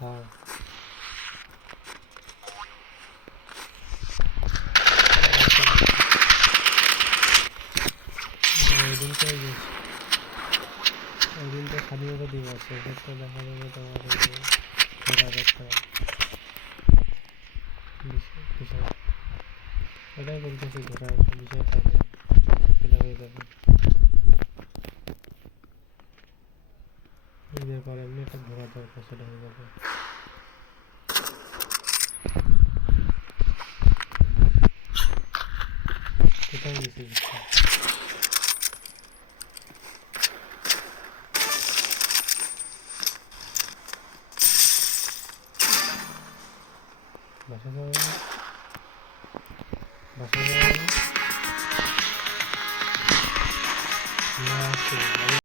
हाँ ওই দিনটা স্বাধীনতা দিবস, সেক্ষেত্রে দেখা যাবে তোমার ঘোরার একটা বিষয়, এটাই বলতেছি, ঘোরার একটা বিষয় থাকে, সেটা হয়ে যাবে। ঈদের পর এমনি একটা ঘোরা দরকার, সেটা হয়ে যাবে। কোথায় গেছিস? বাসা যাবে না? বাসা যাবে না? না আছে।